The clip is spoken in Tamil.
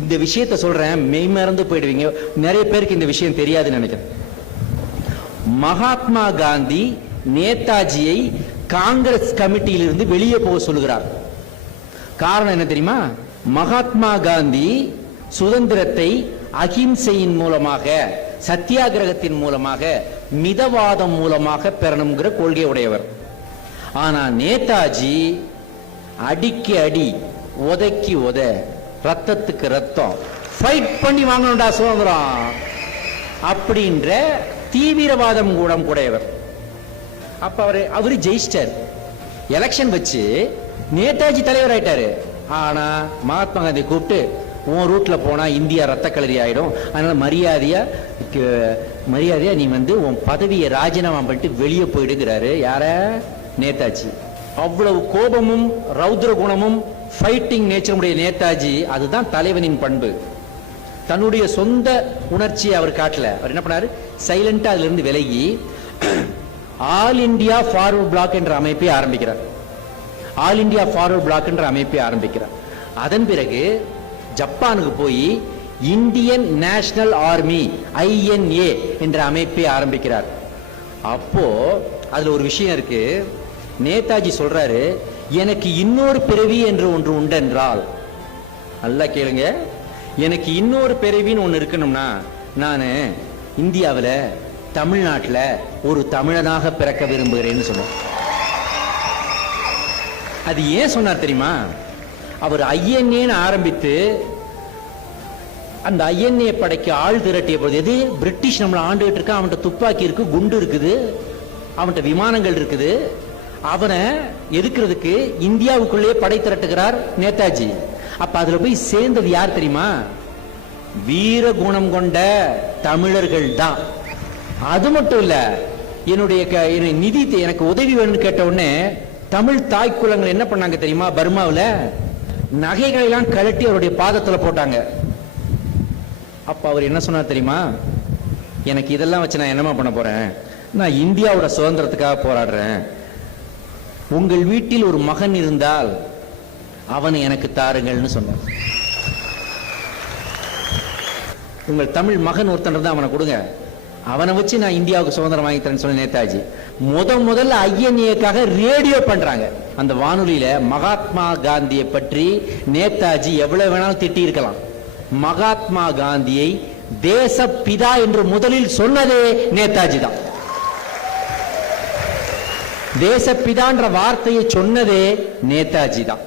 இந்த விஷயத்தை சொல்றேன், மெய்மறந்து போயிடுவீங்க. நிறைய பேருக்கு இந்த விஷயம் தெரியாதுன்னு நினைக்கிறேன். மகாத்மா காந்தி நேதாஜியை காங்கிரஸ் கமிட்டியிலிருந்து வெளியே போக சொல்லுகிறார். காரணம் என்ன தெரியுமா? மகாத்மா காந்தி சுதந்திரத்தை அகிம்சையின் மூலமாக, சத்தியாகிரகத்தின் மூலமாக, மிதவாதம் மூலமாக பெறணுங்கிற கொள்கை உடையவர். ஆனா நேதாஜி அடிக்கு அடி, உதைக்கு உத, ரத்தத்துக்கு ரத்தம், ஃபைட் பண்ணி வாங்கணும்டா சுதந்திரம் அப்படின்ற தீவிரவாதம் கூடம் உடையவர். அப்ப அவரு ஜெயிச்சிட்டார். எலெக்ஷன் வச்சு நேதாஜி தலைவர் ஆயிட்டாரு. ஆனா மகாத்மா காந்தி கூப்பிட்டு, உன் ரூட்ல போனா இந்தியா ரத்த கலரி ஆயிடும், அதனால மரியாதையா நீ உன் பதவியை ராஜினாமா பண்ணிட்டு வெளியே போயிடுங்கிறாரு. யார? நேதாஜி. அவ்வளவு கோபமும் ரௌத்ர குணமும் ஃபைட்டிங் நேச்சருடைய நேதாஜி. அதுதான் தலைவனின் பண்பு. தன்னுடைய சொந்த உணர்ச்சியை அவர் காட்டல. அவர் என்ன பண்ணாரு? சைலண்டா அதுல இருந்து விலகி ஆல் இந்தியா ஃபார்வர்ட் பிளாக் என்ற அமைப்பை ஆரம்பிக்கிறார். ஆல் இந்தியா ஃபார்வர்ட் பிளாக் என்ற அமைப்பை ஆரம்பிக்கிறார். அதன் பிறகு ஜப்பானுக்கு போய் இந்தியன் நேஷனல் ஆர்மி INA என்ற அமைப்பை ஆரம்பிக்கிறார். அப்போ அதுல ஒரு விஷயம் இருக்கு. நேதாஜி சொல்றாரு, எனக்கு இன்னொரு பிறவி என்று ஒன்று உண்டென்றால், நல்லா கேளுங்க, எனக்கு இன்னொரு பிறவின்னு ஒன்று இருக்கணும்னா நான் இந்தியாவில் தமிழ்நாட்டில் ஒரு தமிழனாக பிறக்க விரும்புகிறேன்னு சொன்னார். அது ஏன் சொன்னார் தெரியுமா? அவர் INA ஆரம்பித்து அந்த INA படைக்கு ஆள் திரட்டிய போது, எது பிரிட்டிஷ் நம்மளை ஆண்டுகிட்டு இருக்கான், அவன்கிட்ட துப்பாக்கி இருக்கு, குண்டு இருக்குது, அவன்கிட்ட விமானங்கள் இருக்குது, அவனை எதுக்குறதுக்கு இந்தியாவுக்குள்ளே படை திரட்டுகிறார் நேதாஜி. அப்ப அதுல போய் சேர்ந்தது யார் தெரியுமா? வீர குணம் கொண்ட தமிழர்கள் தான். அது மட்டும் இல்ல, என்னுடைய நிதி, எனக்கு உதவி வேணும்னு கேட்ட உடனே தமிழ் தாய் குலங்கள் என்ன பண்ணாங்க தெரியுமா? பர்மாவில் நகைகளை எல்லாம் கழட்டி அவருடைய பாதத்துல போட்டாங்க. அப்ப அவர் என்ன சொன்னார் தெரியுமா? எனக்கு இதெல்லாம் வச்சு நான் என்னமா பண்ண போறேன்? நான் இந்தியாவோட சுதந்திரத்துக்காக போராடுறேன். உங்கள் வீட்டில் ஒரு மகன் இருந்தால் அவனை எனக்கு தாருங்கள்னு சொன்னார். உங்கள் தமிழ் மகன் ஒருத்தன் இருந்தா அவனை கொடுங்க, அவனை வச்சு நான் இந்தியாவுக்கு சுதந்திரம் வாங்கி தரேன்னு சொன்ன நேதாஜி. முதல்ல INA-க்காக ரேடியோ பண்றாங்க. அந்த வானொலியில மகாத்மா காந்தியை பற்றி நேதாஜி எவ்வளவு வேணாலும் திட்டி இருக்கலாம். மகாத்மா காந்தியை தேச பிதா என்று முதலில் சொன்னதே நேதாஜி தான். தேசப்பிதான்ற வார்த்தையை சொன்னதே நேதாஜி தான்.